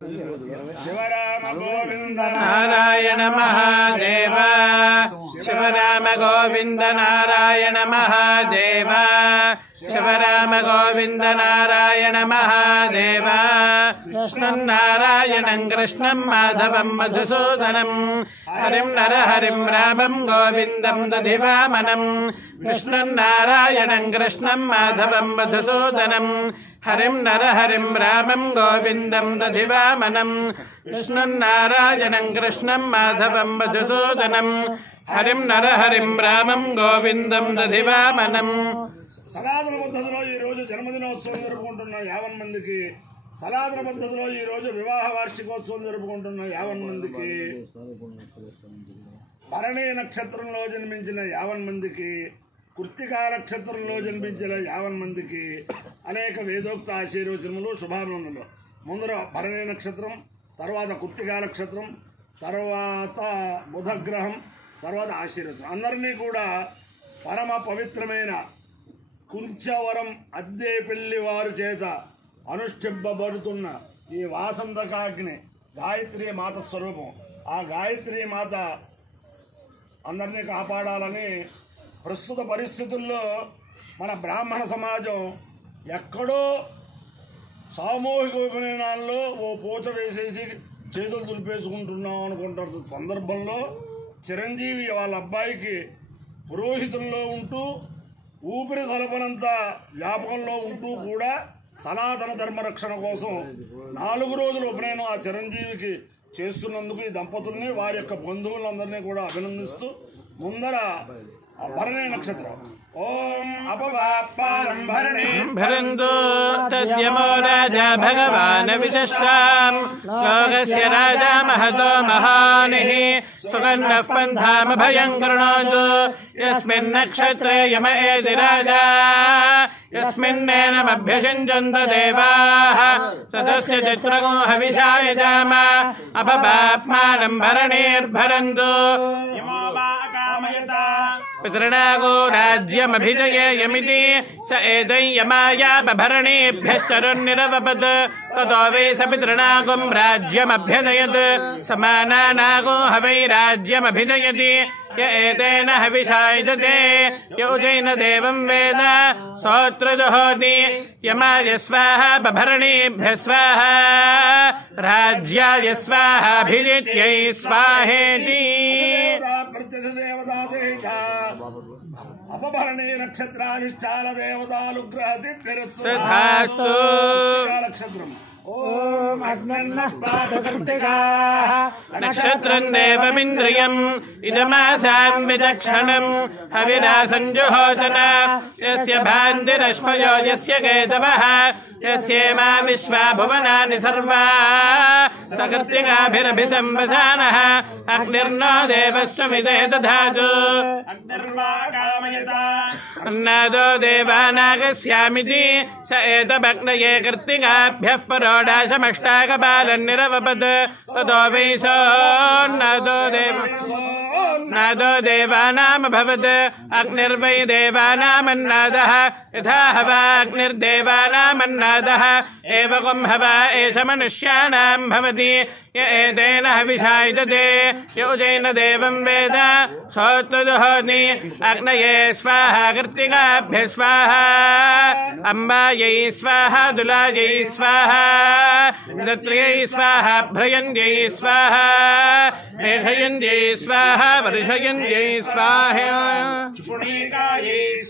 शिवराम गोविंद नारायण महादेव शिवराम गोविंद नारायण महादेव शिवराम गोविंद नारायण महादेव कृष्णं नारायणं कृष्णं माधवं मधुसूदनं हरिं नरहरिं रामं गोविन्दं दधिवामनं विष्णुं नारायणं कृष्णं माधवं मधुसूदनं हरिं नरहरिं रामं गोविन्दं दधिवामनं विष्णुं नारायणं कृष्णं माधवं मधुसूदनं हरिं नरहरिं रामं गोविन्दं दधिवामनं సనాతన పద్ధతిలో ఈ రోజు జన్మదినోత్సవం జరుపుకుంటున్న 50 మందికి, సనాతన పద్ధతిలో ఈ రోజు వివాహ వార్షికోత్సవం జరుపుకుంటున్న 50 మందికి, భరణీ నక్షత్రంలో జన్మించిన 50 మందికి, కృత్తికా నక్షత్రంలో జన్మించిన 50 మందికి అనేక వేదోక్త ఆశీర్వచనములు, శుభాభినందనలు. ముందర భరణీ నక్షత్రం, తర్వాత కృత్తికా నక్షత్రం, తర్వాత బుధగ్రహం, తర్వాత ఆశీర్వచనం. అందరినీ కూడా పరమ పవిత్రమైన కుంచవరం అద్దేపల్లి వారి చేత అనుష్ఠింపబడుతున్న ఈ వాసంతకాగ్ని గాయత్రీ మాత స్వరూపం. ఆ గాయత్రీ మాత అందరినీ కాపాడాలని ప్రస్తుత పరిస్థితుల్లో మన బ్రాహ్మణ సమాజం ఎక్కడో సామూహిక ఉపనయనాల్లో ఓ పూచ వేసేసి చేతులు దులిపేసుకుంటున్నాం అనుకుంటున్న సందర్భంలో చిరంజీవి వాళ్ళ అబ్బాయికి పురోహితుల్లో ఉంటూ ఊపిరి సలపనంత వ్యాపకంలో ఉంటూ కూడా సనాతన ధర్మరక్షణ కోసం 4 రోజుల ఉపనయనం ఆ చిరంజీవికి చేస్తున్నందుకు ఈ దంపతుల్ని వారి యొక్క బంధువులందరినీ కూడా అభినందిస్తూ ముందర భరణీ నక్షత్రం ఓం అపవాప్పారం భరణీ భరంతో తద్యమో రాజా భగవాన్ విశిష్టాం లోకస్య రాజా మహతో మహానిః సుగంధః పంథామభయం కృణోతు యస్మిన్ నక్షత్రే యమ ఏతి రాజా యస్మిన్నేనమభ్యషించంత దేవాః తదస్య చిత్రగో హవిషాయ జామ అపవాప్పారం భరణీర్భరంతు పితృనాగో రాజ్యమభిజయేయమితి స ఏతై యమాయాపభరణేభ్యశ్చరున్నిరవపత్ తతో వై స పితృనాగం రాజ్యమభ్యజయత్ సమానానాగో హవై రాజ్యమభిజయతి య ఏతేన హవిషాయజతే య ఉజైన దేవం వేద సోత్ర జుహోతి యమాయ స్వాహా బభరణేభ్య స్వాహా రాజ్యాయ స్వాహాభిజిత్యై స్వాహేతి అపభరణీ నక్షత్రాధిష్టాన దేవతానుగ్రహ సిద్ధిరస్తు. నక్షత్రం ఓం నక్షత్రం దేవమింద్రియం ఇదమాసాం విచక్షణం హవిరాసం జుహోతన యస్య భాంతిరశ్మయో యస్య కేతవః యస్యేమా విశ్వా భువనాని సర్వా సకృత్తికాభిరభిసంవసానః అగ్నిర్నో దేవస్వమిదే దధాతు అన్నాదో దేవానాగస్యామితి స ఏతమగ్నయే కృత్తికాభ్యః పరోడాశమష్టాకపాలన్నిరవపత్ తతో వై నాదో దేవానామభవత్ అగ్నిర్వై దేవానామన్నాదః యథా హవా అగ్నిర్దేవానామన్నాదః ఏవకం హవా ఏష మనుష్యాణాం భవతి య ఏతేన హవిషాయజతే య ఉజైన దేవం వేద సోత్ర జుహోతి అగ్నయే స్వాహా కృత్తికాభ్య స్వాహా అంబాయై స్వాహా దులాయై స్వాహా దత్ర్యై స్వాహా భ్రయంత్యై స్వాహా మేఘయంత్యై స్వాహా వర్షయంత్యై స్వాహా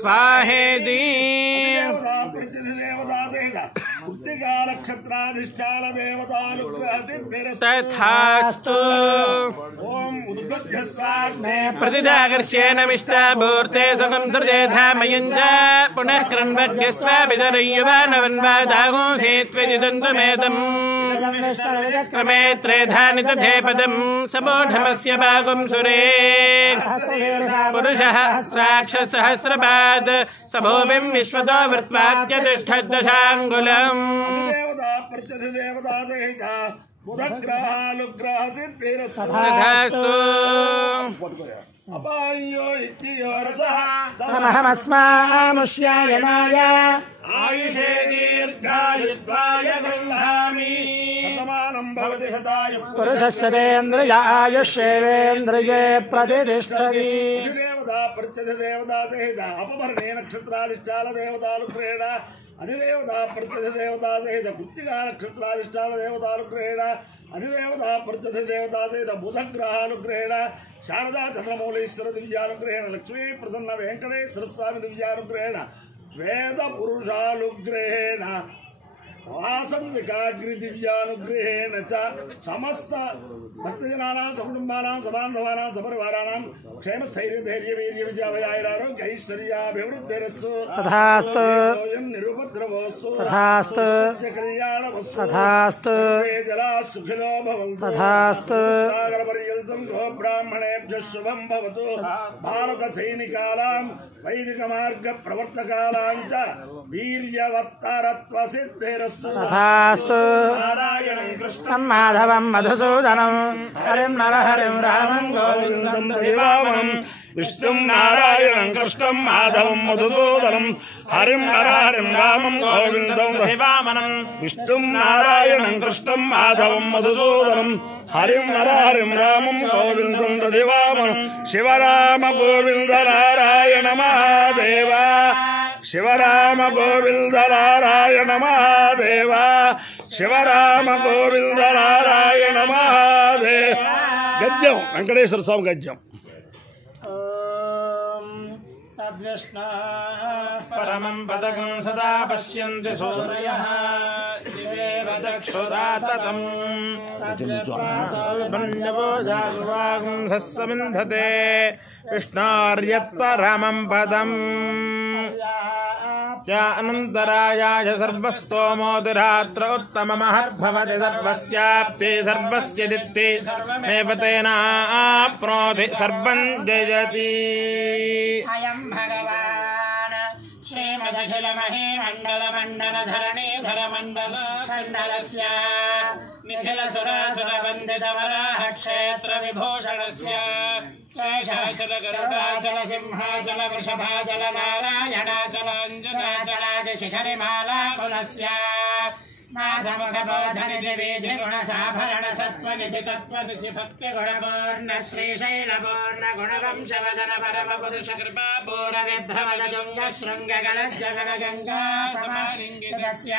స్వాహేతి నక్షత్రాధిష్టాన దేవతానుగ్రహ సిద్ధిరస్తు. తథాస్తు ఓం ఉద్బుద్ధ స్వాగ్నే ప్రతిదాకర్ష్యేణమిష్టాభూర్తే సుఖం సృజే ధామయం చ పునః కృణ్వద్యస్వాభిధరయ్యువానవన్వాదాగోసేత్వజిదంతుమేతం క్రమే త్రేధాని తథే పదం సమోఢమస్య భాగం సురే పురుషः సహస్రపాద్ సభూమిం విశ్వతో వృత్వాత్యతిష్ఠద్దశాంగులం ప్రత్యధి దేవతా సహిత బుధగ్రహాలుగ్రహ సిద్ధిరస్తు అపాయో ఇత్యో రసః నమఃస్మాముష్యాయనాయ ఆయుషే దీర్ఘాయుద్వాయ గృహామి శతమానం భవతి శతాయు పురుషస్యేంద్రియ ఆయుష్యేంద్రియే ప్రతిష్టతి దేవతా ప్రత్యధి దేవతా సహిత అపభరణే నక్షత్రాధిష్టాల దేవతాలు క్రీడ అధిదేవతా ప్రత్యధి దేవతా సహిత కృత్తికా నక్షత్రాధిష్టాల దేవతాలు క్రీడ అధిదేవతా ప్రత్యధి దేవతా సహిత బుధగ్రహాలు క్రీడ శారదా చంద్రమౌళీశ్వర దివ్యానుగ్రహేణ లక్ష్మీ ప్రసన్న వెంకటేశ్వర స్వామి దివ్యానుగ్రహేణ వేద పురుషానుగ్రహేణ వాసంవికాగ్రి దివ్యానుగ్రహేణ చ సమస్త భక్తజనానాం సకుటుంబానాం సబాంధవానాం సపరివారాణం క్షేమస్థైర్య ధైర్య వీర్య విజయావయారోగ్య ఐశ్వర్యాభివృద్ధిరస్తు తథాస్తు నిరుపద్రవోస్తు తథాస్తు కళ్యాణవస్తు తథాస్తు జలా సుఖినో భవంతు తథాస్తు సాగర పర్యంతం గో బ్రాహ్మణేభ్యః శుభం భవతు భారత సైనికానాం వైదిక మార్గ ప్రవర్తకానాం చ వీర్యవత్తరత్వ సిద్ధిరస్తు తథాస్తు నారాయణం కృష్ణం మాధవం మధుసూదనం హరిం నరహరిం రామం గోవిందం దైవామనం విష్ణుం నారాయణం కృష్ణం మాధవం మధుసూదనం హరిం నరహరిం రామం గోవిందం దైవామనం విష్ణుం నారాయణం కృష్ణం మాధవం మధుసూదనం హరిం నరహరిం రామం గోవిందం దదివామనం శివరామ గోవింద నారాయణ మహాదేవ శివరామ గోవింద నారాయణ మహాదేవ శివరామ గోవింద నారాయణ మహాదేవ గద్యం వెంకటేశ్వర స్వామి గద్యం తద్విష్ణా పరమం పదకం సదా పశ్యంతి సూర్యః దివేవ చక్షురాతతం తద్విప్రాసోభిన్నవోజాగువాగం సస్సమింధతే విష్ణోర్యత్పరమం పదం అనంతరాయాయ సర్వస్తోమోదిరాత్ర ఉత్తమమహద్భవతి సర్వస్యాప్తి సర్వస్య దిత్తి మేపతేనాప్నోతి సర్వం జయతి అయం భగవాన్ శ్రీమదఖిల మహీ మండల మండల ధరణీధర మండల ఖండలస్య నిఖిల సురాసుర వందిత వరాహ క్షేత్ర విభూషణస్య శేషాచల గరుడాచల సింహాచల వృషభాచల నారాయణాచల అంజనాచలాది శిఖరిమాలా కులస్య నాథముఖబోధనిధి వీధి గుణసాభరణ సత్వనిధి తత్వనిధి భక్తి గుణపూర్ణ శ్రీశైలపూర్ణ గుణవంశవదన పరమ పురుష కృపా పూర విభ్రమద తుంగ శృంగ గణజగణ గంగా సమాలింగితస్య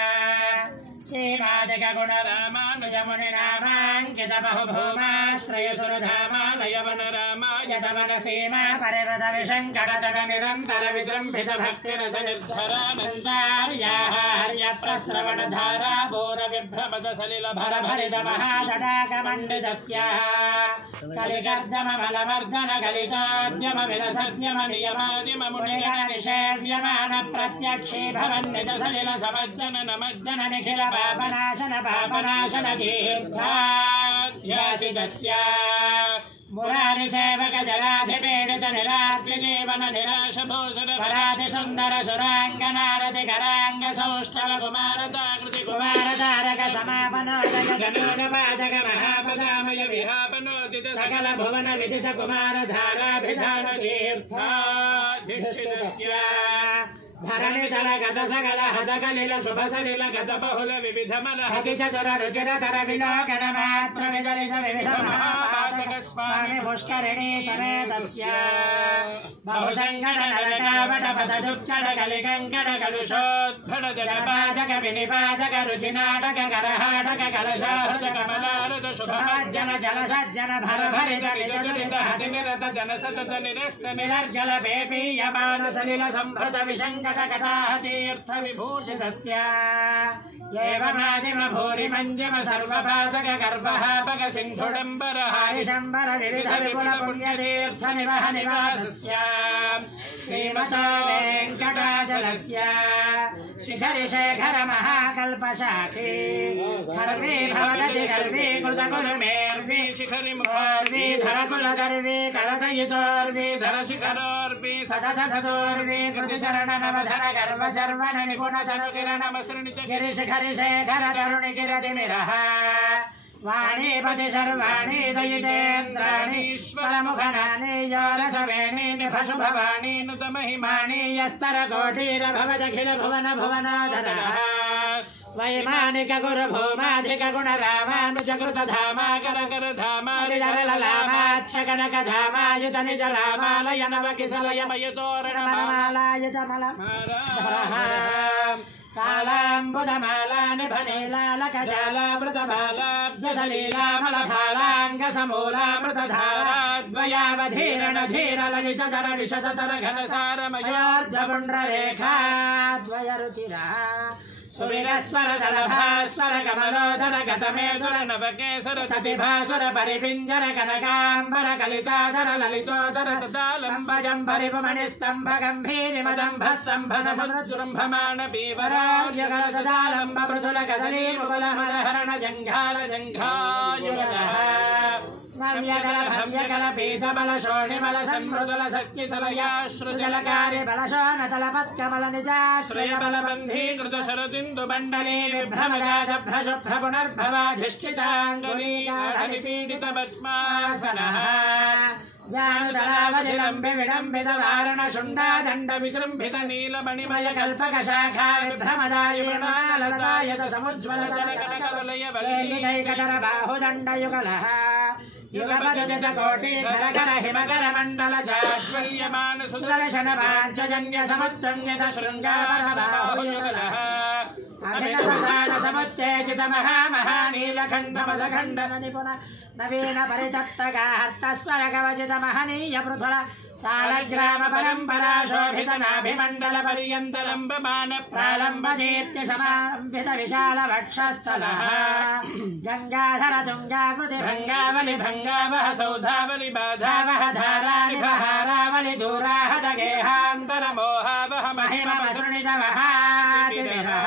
శ్రీమాదిక గుణ రామానుజముని నామాంకిత బహుభూమాశ్రయ సురధామాలయవన రామాయతవన సీమా పరివృత విశంకటతట నిరంతర విజృంభిత భక్తిరస నిర్ధరానందార్యాః హర్య ప్రస్రవణ ధారా బోర విభ్రమద సలిల భర భరిత మహాదడాక మండితస్యాః కలిగర్ధమ బలవర్ధన కలితాద్యమ విరసద్యమ నియమాదిమ మునిగణ నిషేవ్యమాన ప్రత్యక్షీ భవన్నిత సలిల సమజ్జన నమజ్జన నిఖిల పాపనాశన తీర్థాధ్యాసితస్య మురారి సేవక జలాధిపీడిత నిరాత్రి జీవన నిరాశ భూషణ భరాతి సుందర సురాంగనారతి కరాంగ సౌష్ఠవ కుమారతాకృతి కుమార తారక సమాపనోదయ గణోనపాదక మహాపదామయ విహాపనోదిత సకల భువన విదిత కుమార ధారాభిధాన తీర్థాధిష్ఠితస్య ధరణితల గత సకల హదకలిల శుభసలిల గత బహుళ వివిధమల హతి చతుర రుచిరతర విలోకన మాత్ర విదలిత వివిధ మహాపాతక స్వామి పుష్కరిణీ సమేతస్య బహుసంగడ నరకావట పదదుచ్చడ కలికంకడ కలుషోద్భడ జలపాజక వినిపాజక రుచినాటక కరహాటక కలశాహృత కమలారుత శుభాజ్జన జలసజ్జన భరభరిత నిజదురిత హతినిరత జనసతత నిరస్త నిరర్జల పేపీయమాన సలిల సంభృత విశంకట కటాహతీర్థ విభూషితస్య ఏవమాదిమ భూరి మంజిమ సర్వపాదక గర్భహాపక సింధుడంబర హారిశంబర వివిధ విపుల పుణ్యతీర్థ నివహ నివాసస్య శ్రీమతా వెంకటాచలస్య शिखरि शेखर महाकल्पशाखी गर्वी भवदति गर्वी कृतकुर्मेर्वी शिखरि मुखर्वी धरकुलगर्वी करदयितोर्वी धरशिखरोर्वी सततसतोर्वी कृतिचरण नवधर गर्वचर्वण निपुण तनुकिरणमसृणित गिरिशिखरि शेखर तरुणि किरतिमिरः वाणीपति सर्वाणि दयितेन्द्राणि ईश्वरमुखनानि योरसवेणी निभशुभवाणी नुतमहिमानि यस्तरकोटिरभवदखिल भुवन भुवनाधरः वैमानिक गुरुभूमाधिक गुणरामानुज कृतधामा करकरधामा हरिधरललामाच्छकनकधामायुत निज रामालय नवकिसलयमयुतोरणमालायुत मलमरः कालाम्बुदमाला निभनीलालकजालामृतभालाब्जसलीलामलफालाङ्गसमूलामृतधारा द्वयावधीरण धीरललितधर विशततर घनसारमयोर्ध्वपुण्ड्ररेखा द्वयरुचिरा सुविरस्वर दलभास्वर कमलोदर गतमेदुर नवकेसर ततिभासुर परिपिञ्जर कनकाम्बर कलिताधर ललितोदर तदालम्बजम्भरिपुमणिस्तम्भ गम्भीरिमदम्भस्तम्भन समुद्रुम्भमाण पीवरार्यगरददालम्ब मृदुल कदली मुकुलमलहरण जङ्घाल जङ्घायुगलः नव्यकल भव्यकल पीतबल शोणिमल संमृदुल शक्तिसलयाश्रुजलकारि बलशोनतलपत्कमल निजाश्रय बलबन्धीकृत शरदिन्दु मण्डली विभ्रमराजभ्रशुभ्रपुनर्भवाधिष्ठिताङ्गुलीगाढनिपीडित पद्मासनः जानुदलावधि लम्बि विडम्बित वारण शुण्डा दण्ड विजृम्भित नीलमणिमय कल्पक शाखा विभ्रमदायुर्मालतायत समुज्ज्वल जलकनकवलय वल्लिकैकतर बाहुदण्डयुगलः युगपदजत कोटि धरकर हिमकर मण्डल जाज्वल्यमान सुदर्शन पाञ्चजन्य समुत्तुङ्गित शृङ्गार बाहुयुगलः अभिनवसार समुत्तेजित महामहानीलखण्ड मदखण्डन निपुण नवीन परितप्तगाहर्तस्वर कवचित महनीय पृथुल शालग्राम परम्परा शोभित नाभिमण्डल पर्यन्त लम्बमान प्रालम्ब दीप्ति समारम्भित विशाल वक्षस्थलः गङ्गाधर तुङ्गाकृति भङ्गावलि भङ्गावह सौधावलि बाधावह धाराणि बहारावलि दूराहत गेहान्तर मोहावह महिमसृणित महातिमिरः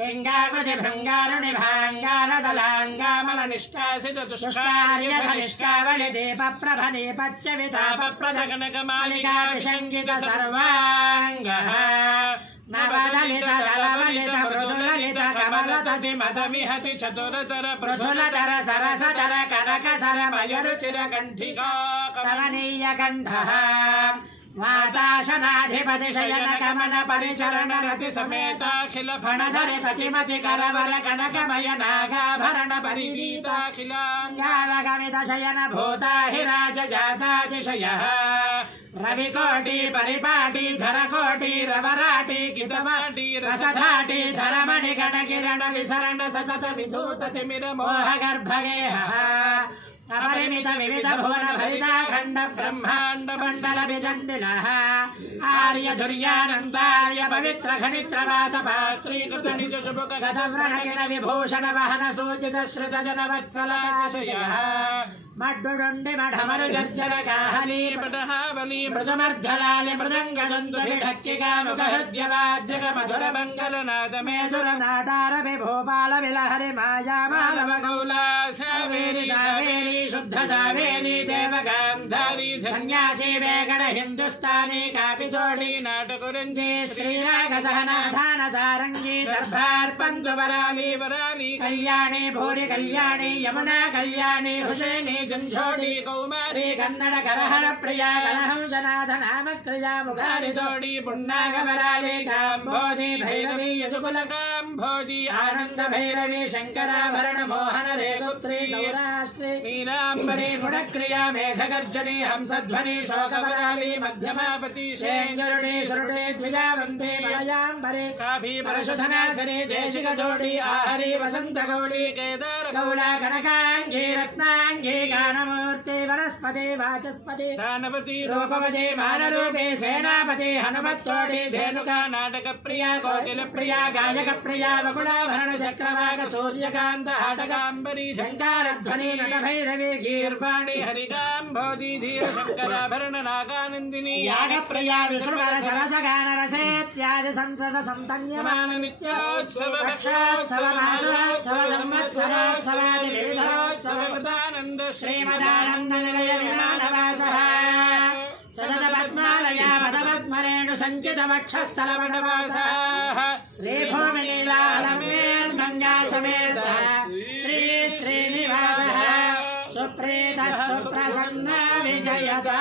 लिङ्गाकृति भृङ्गारुणि भाङ्गारदलाङ्गामल निष्कासित तुष्कार्यधनिष्कावलि दीप प्रभनि पच्यविताप प्रदगनकमालिका विशङ्कित सर्वाङ्गः नवदलित दलवलित मृदुललित कमलतति मदविहति चतुरतर पृथुलधर सरसधर कनकसर मयरुचिर कण्ठिका कमनीय कण्ठः माताशनाधिपति शयन गमन परिचरण रति समेताखिल फणधरि ततिमति करवर कनकमय नागाभरण परिवीताखिलाङ्गावगमित शयन भूताहिराज जातातिशयः रविकोटि परिपाटि धरकोटि रवराटि कितवाटि रसधाटि धरमणि गणकिरण विसरण सतत विधूत तिमिर मोह गर्भगेहः अपरिमित विविध भुवन भरिता खण्ड ब्रह्माण्ड मण्डल विचण्डिलः आर्य धुर्यानन्दार्य पवित्र खनित्र वात पात्रीकृत निज शुभुक गतव्रण किण विभूषण वहन सूचित श्रुत जन वत्सल आशिषः मड्डुडुण्डि मढमरु जर्जर काहली पटहावली मृदुमर्धलालि मृदङ्ग दुन्दुभि ढक्किका मुख हृद्य वाद्यक मधुर मङ्गल नाद मेधुर नाटार विभूपाल विलहरि माया मालव गौला सावेरी सावेरी शुद्ध सावेरी देव गान्धारी धन्यासी वेगण हिन्दुस्तानी कापि जोड़ी नाटकुरञ्जी श्रीराग सहनाधान सारंगी दरबार पंदु वराली वराली कल्याणी भूरि कल्याणी यमुना कल्याणी हुसैनी झंझोड़ी कौमारी कन्नड़ करहर प्रिया गणहंसनाथ नाम क्रिया मुखारि तोड़ी पुण्णाग वराली काम्भोजी भैरवी यदुकुल काम्भोजी आनंद भैरवी शंकराभरण मोहन रेगुत्री सौराष्ट्री मीनांबरी गुणक्रिया मेघगर्जनी हंसध्वनि शोकवराली मध्यमापति शेंजरुणी सुरुणी द्विजावन्ती मलयांबरे काभी परशुधनासनी देशिक जोड़ी आहरी वसंत गौड़ी केदार गौला कनकांगी रत्नांगी गानमूर्ति वनस्पति वाचस्पति दानवती रूपवती मानरूपी सेनापति हनुमत्तोडी धेनुका नाटक प्रिया कौटिल प्रिया गायक प्रिया बकुलाभरण चक्रवाक सूर्यकांत हाटकांबरी शंकरध्वनि नटभैरवी गीर्वाणी हरिकांबोधि धीर शंकराभरण नागानंदिनी याग प्रिया विष्णुवर सरस गान रसेत्यादि संतत संतन्यमान नित्योत्सव भक्षोत्सव मासोत्सव संवत्सरोत्सवादि विविधोत्सव कृतानंद श्रीमदानंद निलय विमानवासः सतत पद्मालया पदपद्मरेणु संचित वक्षस्थल वटवासः श्रीभूमि लीलालम्बेर्मंजा समेत श्री श्रीनिवासः सुप्रीत सुप्रसन्न विजयदा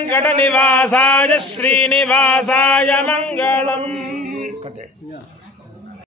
श्रीवेंकटनिवासाय श्रीनिवासाय मंगलम्।